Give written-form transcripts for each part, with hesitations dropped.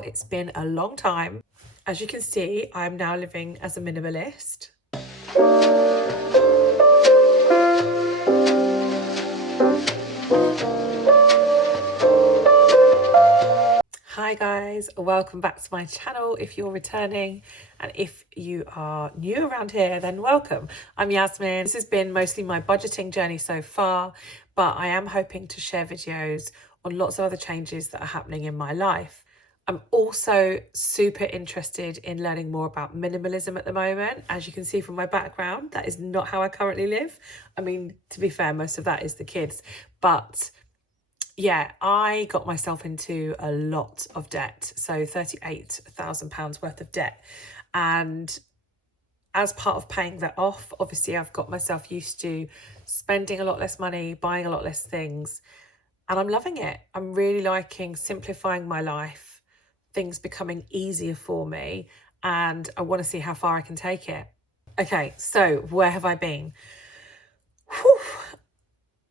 It's been a long time. As you can see, I'm now living as a minimalist. Hi guys, welcome back to my channel if you're returning, and if you are new around here, then welcome. I'm Yasmine. This has been mostly my budgeting journey so far, but I am hoping to share videos on lots of other changes that are happening in my life. I'm also super interested in learning more about minimalism at the moment. As you can see from my background, that is not how I currently live. I mean, to be fair, most of that is the kids, but yeah, I got myself into a lot of debt. So £38,000 worth of debt. And as part of paying that off, obviously I've got myself used to spending a lot less money, buying a lot less things, and I'm loving it. I'm really liking simplifying my life, things becoming easier for me, and I want to see how far I can take it. Okay, so where have I been? Whew.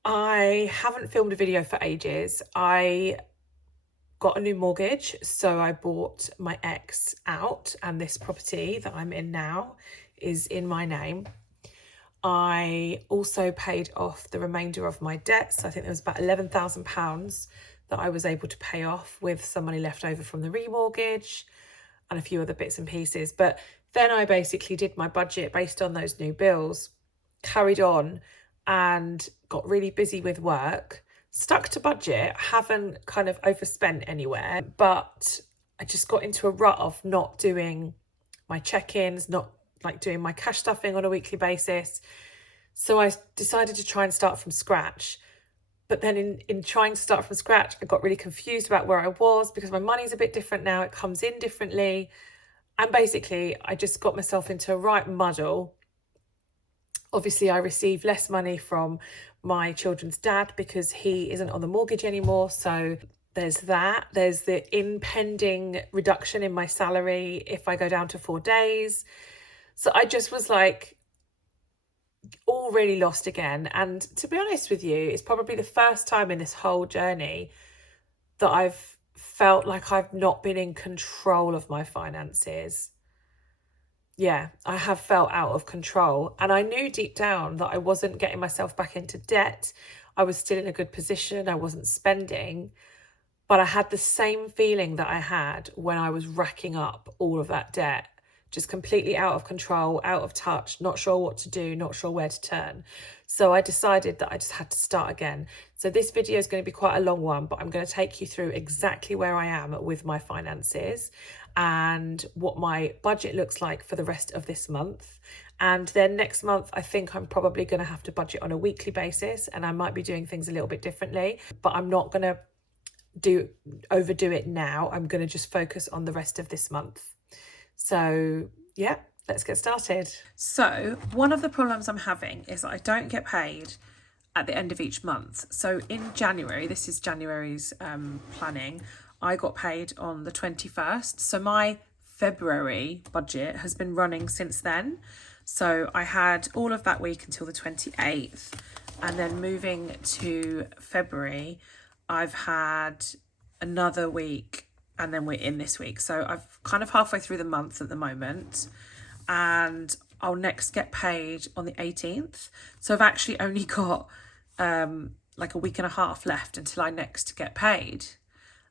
I haven't filmed a video for ages. I got a new mortgage, so I bought my ex out, and this property that I'm in now is in my name. I also paid off the remainder of my debts. I think there was about £11,000 that I was able to pay off with some money left over from the remortgage and a few other bits and pieces. But then I basically did my budget based on those new bills, carried on and got really busy with work, stuck to budget, haven't kind of overspent anywhere, but I just got into a rut of not doing my check-ins, not like doing my cash stuffing on a weekly basis. So I decided to try and start from scratch. But then in trying to start from scratch, I got really confused about where I was because my money's a bit different now. It comes in differently. And basically, I just got myself into a right muddle. Obviously, I receive less money from my children's dad because he isn't on the mortgage anymore. So there's that. There's the impending reduction in my salary if I go down to 4 days. So I just was like all really lost again. And to be honest with you, it's probably the first time in this whole journey that I've felt like I've not been in control of my finances. Yeah, I have felt out of control. And I knew deep down that I wasn't getting myself back into debt. I was still in a good position. I wasn't spending. But I had the same feeling that I had when I was racking up all of that debt. Just completely out of control, out of touch, not sure what to do, not sure where to turn. So I decided that I just had to start again. So this video is going to be quite a long one, but I'm going to take you through exactly where I am with my finances and what my budget looks like for the rest of this month. And then next month, I think I'm probably going to have to budget on a weekly basis, and I might be doing things a little bit differently, but I'm not going to overdo it now. I'm going to just focus on the rest of this month. So yeah, let's get started. So one of the problems I'm having is that I don't get paid at the end of each month. So in January, this is January's planning, I got paid on the 21st. So my February budget has been running since then. So I had all of that week until the 28th, and then moving to February, I've had another week, and then we're in this week. So I've kind of halfway through the month at the moment, and I'll next get paid on the 18th. So I've actually only got like a week and a half left until I next get paid.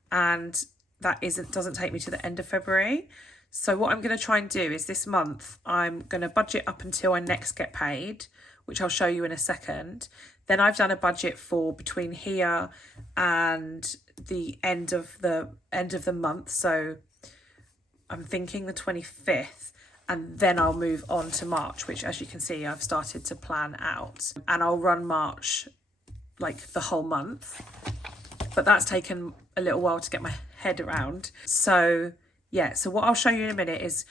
And that doesn't take me to the end of February. So what I'm going to try and do is this month, I'm going to budget up until I next get paid, which I'll show you in a second. Then I've done a budget for between here and the end of the month. So I'm thinking the 25th, and then I'll move on to March, which, as you can see, I've started to plan out, and I'll run March like the whole month. But that's taken a little while to get my head around. So yeah, so what I'll show you in a minute is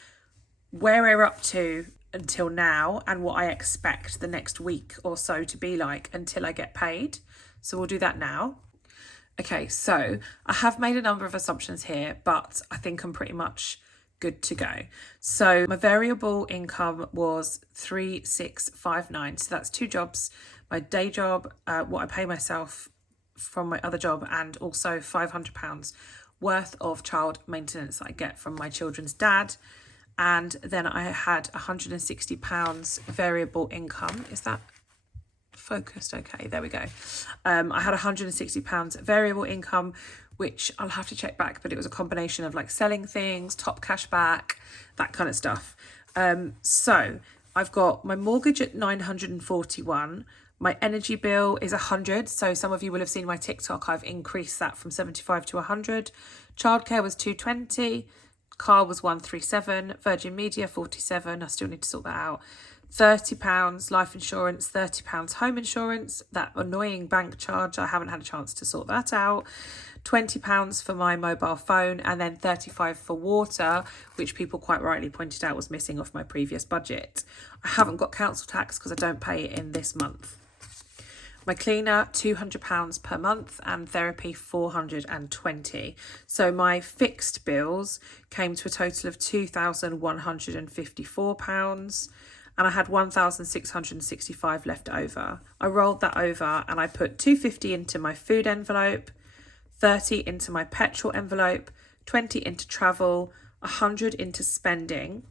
where we're up to until now and what I expect the next week or so to be like until I get paid. So we'll do that now. Okay, so I have made a number of assumptions here, but I think I'm pretty much good to go. So my variable income was 3,659. So that's 2 jobs, my day job, what I pay myself from my other job, and also £500 worth of child maintenance that I get from my children's dad. And then I had £160 variable income. Is that focused? Okay, there we go. I had £160 variable income, which I'll have to check back, but it was a combination of like selling things, top cash back, that kind of stuff. So I've got my mortgage at 941. My energy bill is 100. So some of you will have seen my TikTok. I've increased that from 75 to 100. Childcare was 220. Car was 137. Virgin Media 47. I still need to sort that out. £30 life insurance, £30 home insurance, that annoying bank charge, I haven't had a chance to sort that out. £20 for my mobile phone, and then £35 for water, which people quite rightly pointed out was missing off my previous budget. I haven't got council tax because I don't pay it in this month. My cleaner, £200 per month, and therapy, £420. So my fixed bills came to a total of £2,154. And I had 1,665 left over. I rolled that over and I put 250 into my food envelope, 30 into my petrol envelope, 20 into travel, 100 into spending,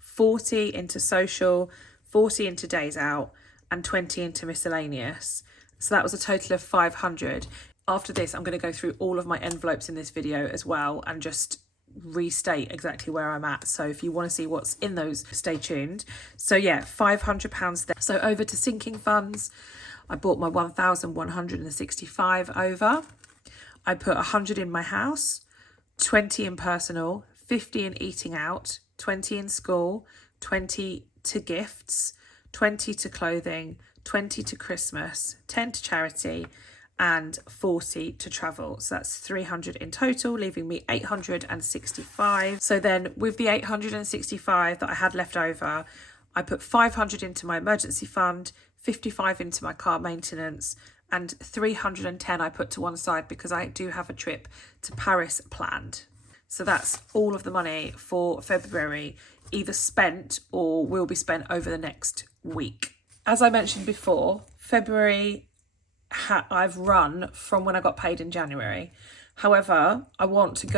40 into social, 40 into days out, and 20 into miscellaneous. So that was a total of 500. After this, I'm going to go through all of my envelopes in this video as well and just restate exactly where I'm at. So if you want to see what's in those, stay tuned. So yeah, £500 there. So over to sinking funds, I bought my 1,165 over. I put 100 in my house, 20 in personal, 50 in eating out, 20 in school, 20 to gifts, 20 to clothing, 20 to Christmas, 10 to charity, and 40 to travel. So that's 300 in total, leaving me 865. So then with the 865 that I had left over, I put 500 into my emergency fund, 55 into my car maintenance, and 310 I put to one side because I do have a trip to Paris planned. So that's all of the money for February, either spent or will be spent over the next week. As I mentioned before, February I've run from when I got paid in January. However, I want to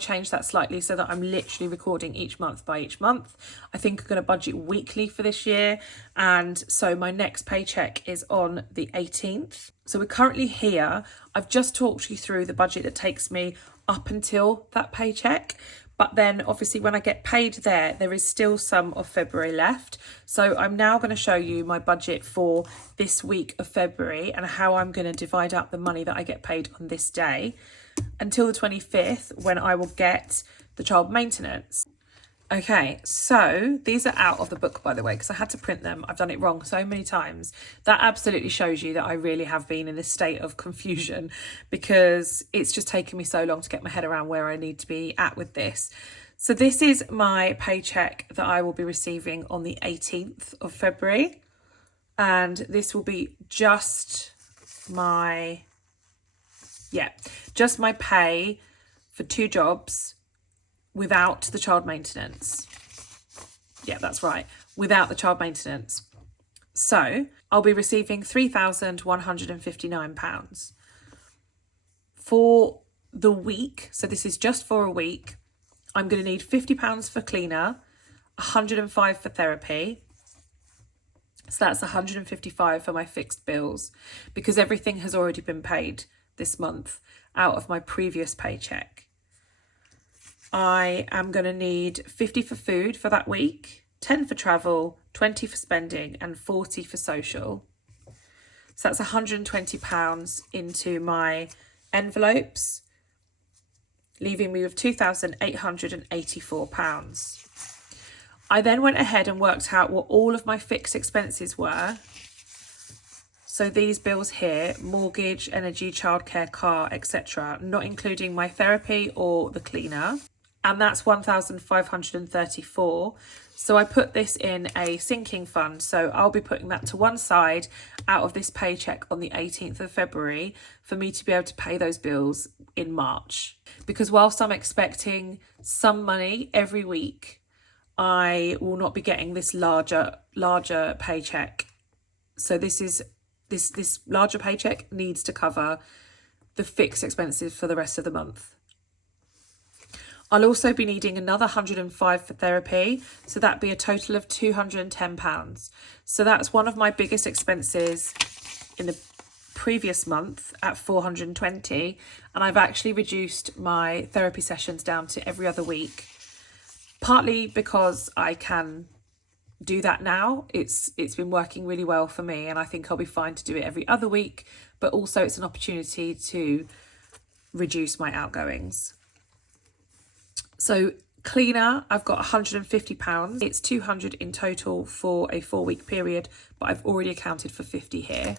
change that slightly so that I'm literally recording each month by each month. I think I'm going to budget weekly for this year. And so my next paycheck is on the 18th. So we're currently here. I've just talked you through the budget that takes me up until that paycheck. But then obviously when I get paid there is still some of February left. So I'm now going to show you my budget for this week of February and how I'm going to divide up the money that I get paid on this day until the 25th when I will get the child maintenance. Okay, so these are out of the book, by the way, because I had to print them. I've done it wrong so many times. That absolutely shows you that I really have been in a state of confusion because it's just taken me so long to get my head around where I need to be at with this. So this is my paycheck that I will be receiving on the 18th of February. And this will be just my pay for 2 jobs without the child maintenance. Yeah, that's right. Without the child maintenance. So I'll be receiving £3,159 for the week. So this is just for a week. I'm going to need £50 for cleaner, 105 for therapy. So that's 155 for my fixed bills because everything has already been paid this month out of my previous paycheck. I am going to need 50 for food for that week, 10 for travel, 20 for spending, and 40 for social. So that's £120 into my envelopes, leaving me with £2,884. I then went ahead and worked out what all of my fixed expenses were. So these bills here, mortgage, energy, childcare, car, etc., not including my therapy or the cleaner. And that's 1,534. So I put this in a sinking fund. So I'll be putting that to one side out of this paycheck on the 18th of February for me to be able to pay those bills in March. Because whilst I'm expecting some money every week, I will not be getting this larger paycheck. So this larger paycheck needs to cover the fixed expenses for the rest of the month. I'll also be needing another 105 for therapy, so that'd be a total of £210. So that's one of my biggest expenses in the previous month at 420, and I've actually reduced my therapy sessions down to every other week, partly because I can do that now. It's been working really well for me, and I think I'll be fine to do it every other week, but also it's an opportunity to reduce my outgoings. So cleaner, I've got £150. It's 200 in total for a 4-week period, but I've already accounted for 50 here.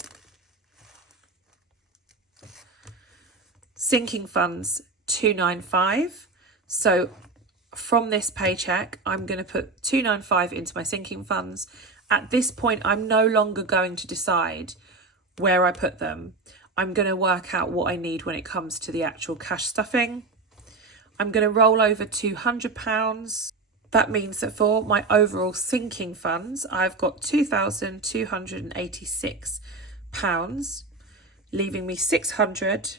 Sinking funds, 295. So from this paycheck, I'm going to put 295 into my sinking funds. At this point, I'm no longer going to decide where I put them. I'm going to work out what I need when it comes to the actual cash stuffing. I'm going to roll over £200. That means that for my overall sinking funds, I've got £2,286, leaving me £600.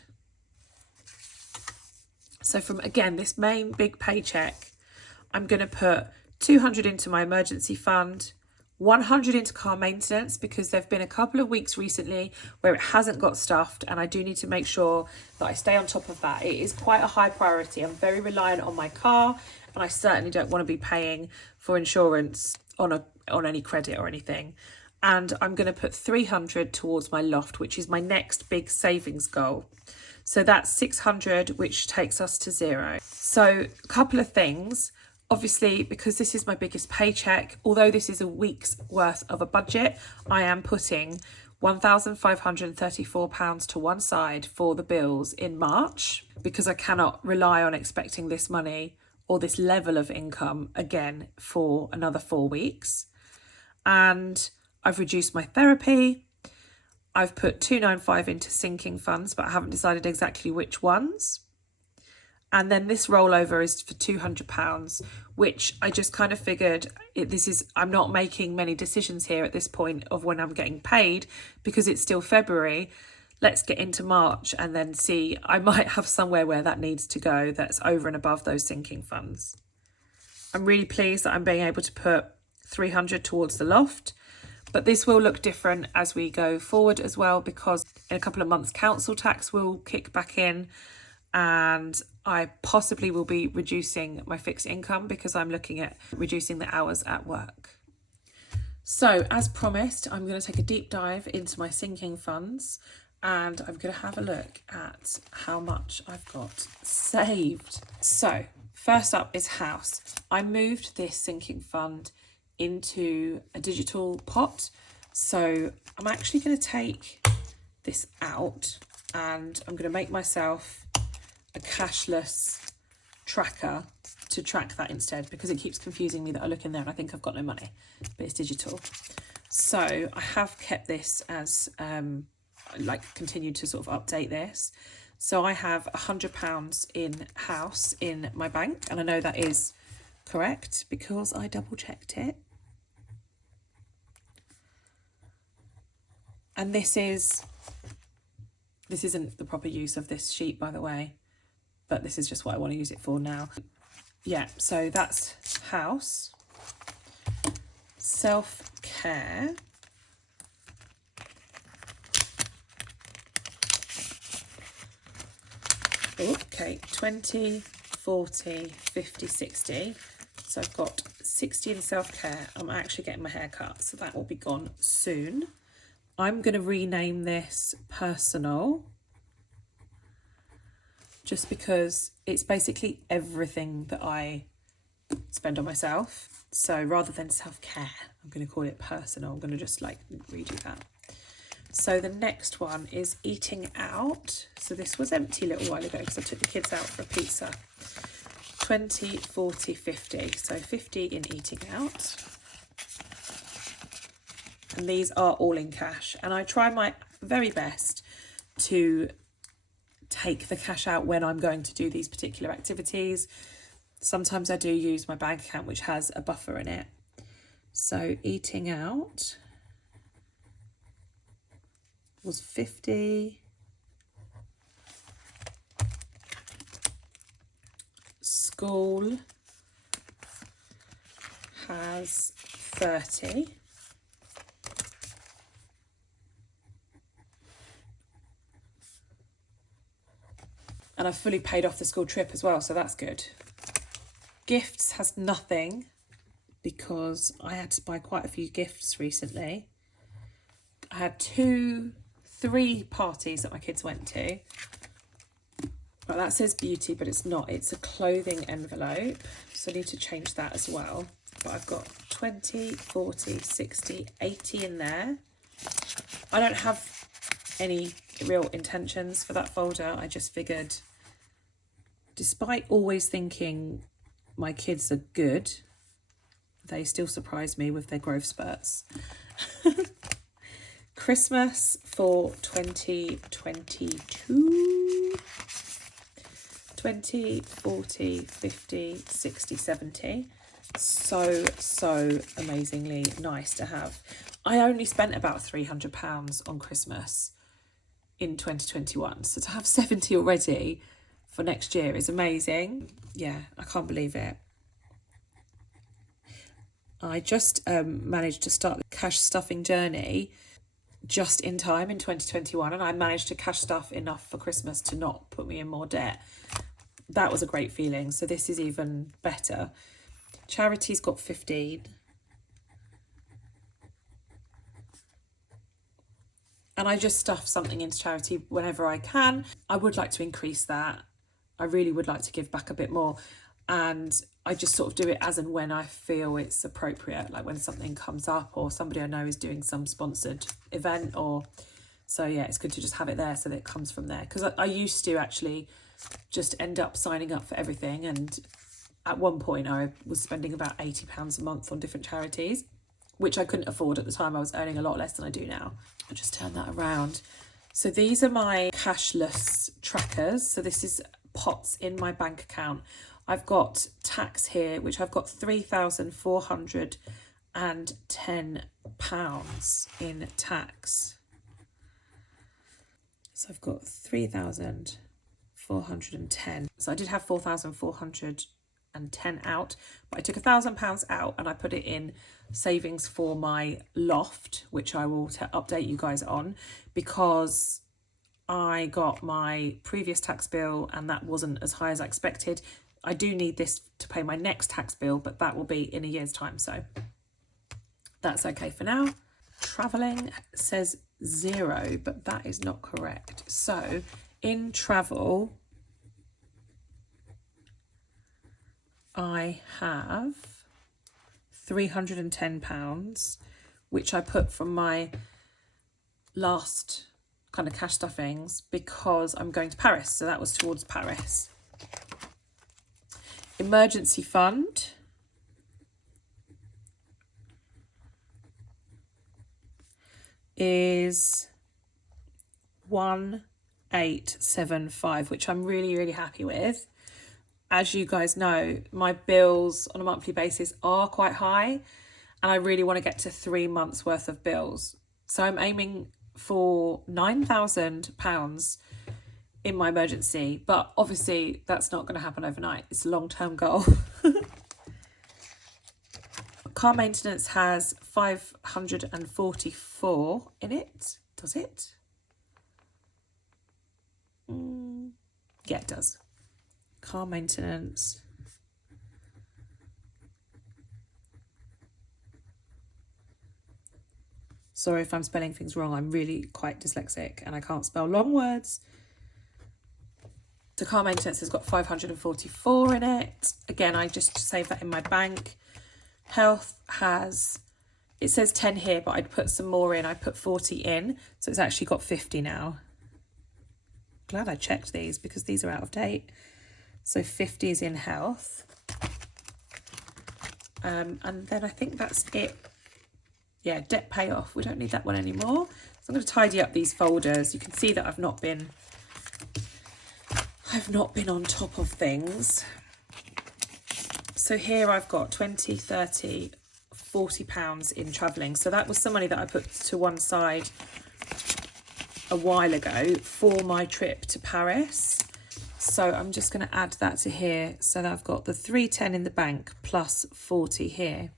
So from, again, this main big paycheck, I'm going to put 200 into my emergency fund, 100 into car maintenance, because there've been a couple of weeks recently where it hasn't got stuffed, and I do need to make sure that I stay on top of that. It is quite a high priority. I'm very reliant on my car, and I certainly don't want to be paying for insurance on any credit or anything. And I'm going to put 300 towards my loft, which is my next big savings goal. So that's 600, which takes us to 0. So a couple of things. Obviously, because this is my biggest paycheck, although this is a week's worth of a budget, I am putting £1,534 to one side for the bills in March, because I cannot rely on expecting this money or this level of income again for another 4 weeks. And I've reduced my therapy. I've put 295 into sinking funds, but I haven't decided exactly which ones. And then this rollover is for £200, which I just kind of figured I'm not making many decisions here at this point of when I'm getting paid, because it's still February. Let's get into March and then see. I might have somewhere where that needs to go that's over and above those sinking funds. I'm really pleased that I'm being able to put 300 towards the loft, but this will look different as we go forward as well, because in a couple of months council tax will kick back in, and I possibly will be reducing my fixed income because I'm looking at reducing the hours at work. So as promised, I'm going to take a deep dive into my sinking funds, and I'm going to have a look at how much I've got saved. So first up is house. I moved this sinking fund into a digital pot. So I'm actually going to take this out, and I'm going to make myself a cashless tracker to track that instead, because it keeps confusing me that I look in there and I think I've got no money, but it's digital. So I have kept this as continued to sort of update this. So I have £100 in house in my bank, and I know that is correct because I double checked it. And this isn't the proper use of this sheet, by the way, but this is just what I want to use it for now. Yeah, so that's house. Self-care. Okay, 20, 40, 50, 60. So I've got 60 in self-care. I'm actually getting my hair cut, so that will be gone soon. I'm going to rename this personal, just because it's basically everything that I spend on myself. So rather than self-care, I'm going to call it personal. I'm going to just redo that. So the next one is eating out. So this was empty a little while ago because I took the kids out for a pizza. 20, 40, 50. So 50 in eating out. And these are all in cash. And I try my very best to take the cash out when I'm going to do these particular activities. Sometimes I do use my bank account, which has a buffer in it. So eating out was 50. School has 30. And I've fully paid off the school trip as well, so that's good. Gifts has nothing because I had to buy quite a few gifts recently. I had 3 parties that my kids went to. Well, that says beauty, but it's not. It's a clothing envelope, so I need to change that as well. But I've got 20, 40, 60, 80 in there. I don't have any real intentions for that folder. I just figured, despite always thinking my kids are good, they still surprise me with their growth spurts. Christmas for 2022. 20, 40, 50, 60, 70. So amazingly nice to have. I only spent about £300 on Christmas in 2021. So to have 70 already for next year is amazing. Yeah, I can't believe it. I just managed to start the cash stuffing journey just in time in 2021, and I managed to cash stuff enough for Christmas to not put me in more debt. That was a great feeling. So this is even better. Charity's got 15. And I just stuff something into charity whenever I can. I would like to increase that. I really would like to give back a bit more. And I just sort of do it as and when I feel it's appropriate, like when something comes up or somebody I know is doing some sponsored event, or so yeah, it's good to just have it there so that it comes from there. Because I used to actually just end up signing up for everything, and at one point I was spending about £80 a month on different charities, which I couldn't afford at the time. I was earning a lot less than I do now. I'll just turn that around. So these are my cashless trackers. So this is pots in my bank account. I've got tax here, which I've got £3,410 in tax. So I've got 3,410. So I did have 4,410 out, but I took £1,000 out and I put it in savings for my Loft, which I will update you guys on, because I got my previous tax bill and that wasn't as high as I expected. I do need this to pay my next tax bill, but that will be in a year's time, so that's okay for now. Travelling says 0, but that is not correct. So in travel, I have £310, which I put from my last kind of cash stuffings because I'm going to Paris, so that was towards Paris. Emergency fund is 1875, which I'm really happy with. As you guys know, my bills on a monthly basis are quite high, and I really want to get to 3 months worth of bills. So I'm aiming for £9,000 in my emergency, but obviously that's not going to happen overnight. It's a long-term goal. Car maintenance has 544 in it. Does it? Yeah, it does. Car maintenance. Sorry if I'm spelling things wrong. I'm really quite dyslexic and I can't spell long words. So car maintenance has got 544 in it. Again, I just save that in my bank. Health has, it says 10 here, but I'd put some more in. I put 40 in, so it's actually got 50 now. Glad I checked these because these are out of date. So 50 is in health. And then I think that's it. Yeah, debt payoff. We don't need that one anymore. So I'm going to tidy up these folders. You can see that I've not been on top of things. So here I've got 20, 30, £40 in travelling. So that was some money that I put to one side a while ago for my trip to Paris. So I'm just going to add that to here. So that I've got the 310 in the bank plus 40 here.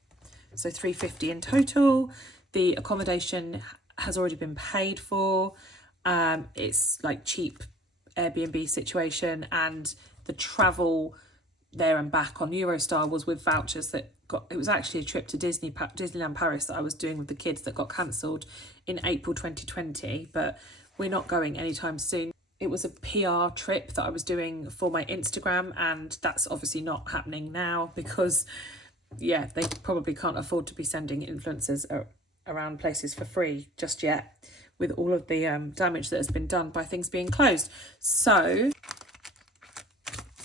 So 350 in total. The accommodation has already been paid for. It's like cheap Airbnb situation, and the travel there and back on Eurostar was with vouchers that it was actually a trip to Disneyland Paris that I was doing with the kids that got cancelled in April 2020, but we're not going anytime soon. It was a PR trip that I was doing for my Instagram, and that's obviously not happening now because, yeah, they probably can't afford to be sending influencers around places for free just yet, with all of the damage that has been done by things being closed. So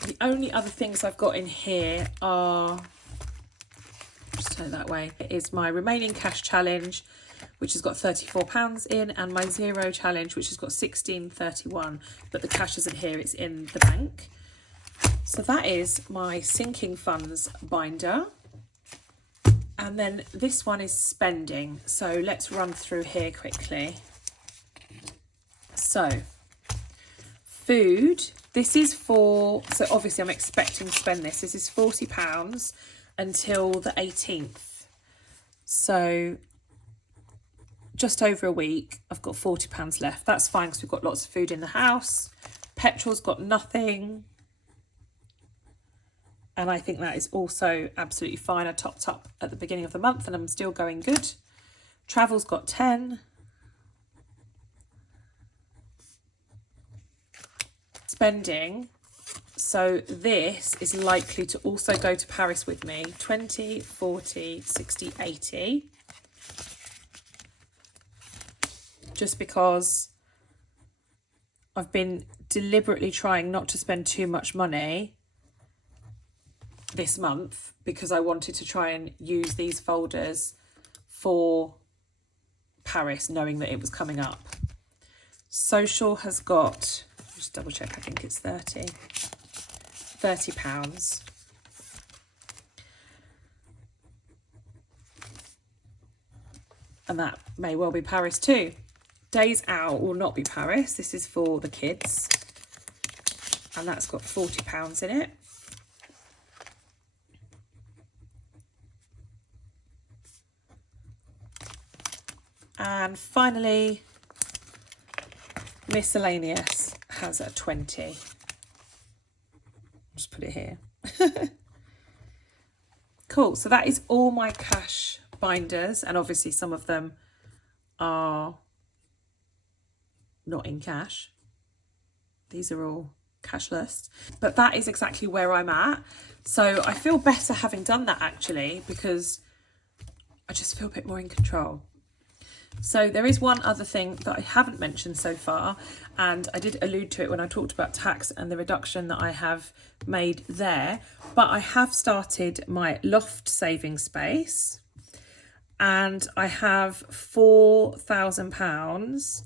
the only other things I've got in here are, just turn it that way, is my remaining cash challenge, which has got £34 in, and my zero challenge, which has got £16.31, but the cash isn't here, it's in the bank. So that is my sinking funds binder. And then this one is spending. So let's run through here quickly. So food, this is for, so obviously I'm expecting to spend this. This is £40 until the 18th. So just over a week, I've got £40 left. That's fine because we've got lots of food in the house. Petrol's got nothing. And I think that is also absolutely fine. I topped up at the beginning of the month and I'm still going good. Travel's got 10. Spending. So this is likely to also go to Paris with me. 20, 40, 60, 80. Just because I've been deliberately trying not to spend too much money this month because I wanted to try and use these folders for Paris, knowing that it was coming up. Social has got, just double check, I think it's £30. And that may well be Paris too. Days out will not be Paris. This is for the kids. And that's got £40 in it. And finally, miscellaneous has a 20. Just put it here. Cool. So that is all my cash binders. And obviously some of them are not in cash. These are all cashless. But that is exactly where I'm at. So I feel better having done that actually, because I just feel a bit more in control. So there is one other thing that I haven't mentioned so far, and I did allude to it when I talked about tax and the reduction that I have made there, but I have started my Loft saving space and I have £4,000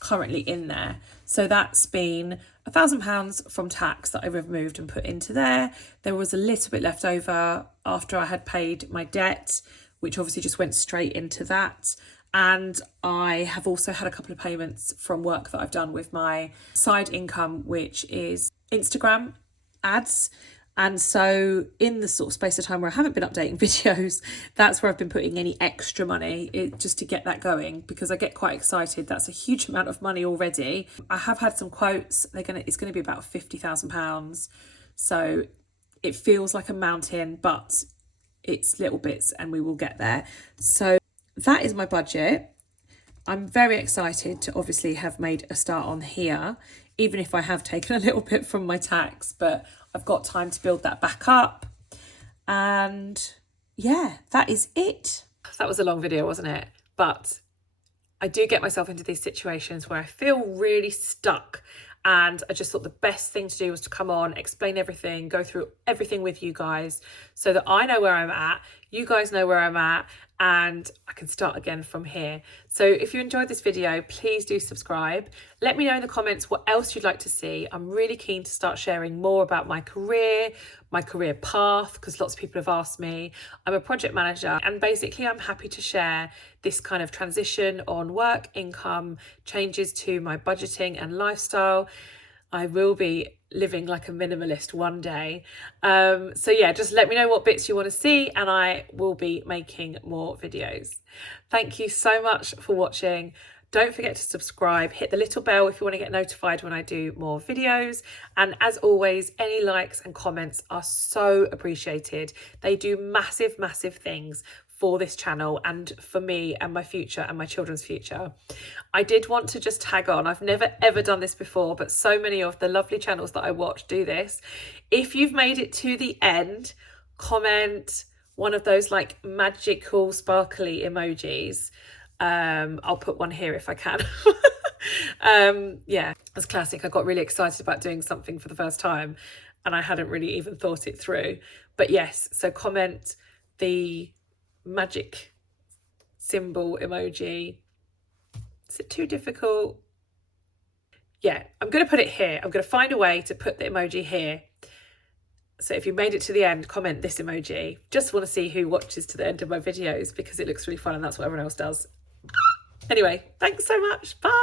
currently in there. So that's been £1,000 from tax that I removed and put into there. There was a little bit left over after I had paid my debt, which obviously just went straight into that. And I have also had a couple of payments from work that I've done with my side income, which is Instagram ads. And so in the sort of space of time where I haven't been updating videos, that's where I've been putting any extra money just to get that going, because I get quite excited. That's a huge amount of money already. I have had some quotes. It's going to be about £50,000. So it feels like a mountain, but it's little bits and we will get there. So that is my budget. I'm very excited to obviously have made a start on here, even if I have taken a little bit from my tax, but I've got time to build that back up. And yeah, that is it. That was a long video, wasn't it? But I do get myself into these situations where I feel really stuck. And I just thought the best thing to do was to come on, explain everything, go through everything with you guys so that I know where I'm at, you guys know where I'm at, and I can start again from here. So if you enjoyed this video, please do subscribe. Let me know in the comments what else you'd like to see. I'm really keen to start sharing more about my career path, because lots of people have asked me. I'm a project manager, and basically I'm happy to share this kind of transition on work, income, changes to my budgeting and lifestyle. I will be living like a minimalist one day. So yeah, just let me know what bits you want to see and I will be making more videos. Thank you so much for watching. Don't forget to subscribe, hit the little bell if you want to get notified when I do more videos. And as always, any likes and comments are so appreciated. They do massive, massive things for this channel and for me and my future and my children's future. I did want to just tag on, I've never ever done this before, but so many of the lovely channels that I watch do this. If you've made it to the end, comment one of those like magical sparkly emojis. I'll put one here if I can. Yeah, that's classic. I got really excited about doing something for the first time and I hadn't really even thought it through. But yes, so comment the magic symbol emoji. Is it too difficult? Yeah, I'm going to put it here. I'm going to find a way to put the emoji here. So if you made it to the end, comment this emoji. Just want to see who watches to the end of my videos because it looks really fun and that's what everyone else does. Anyway, thanks so much. Bye.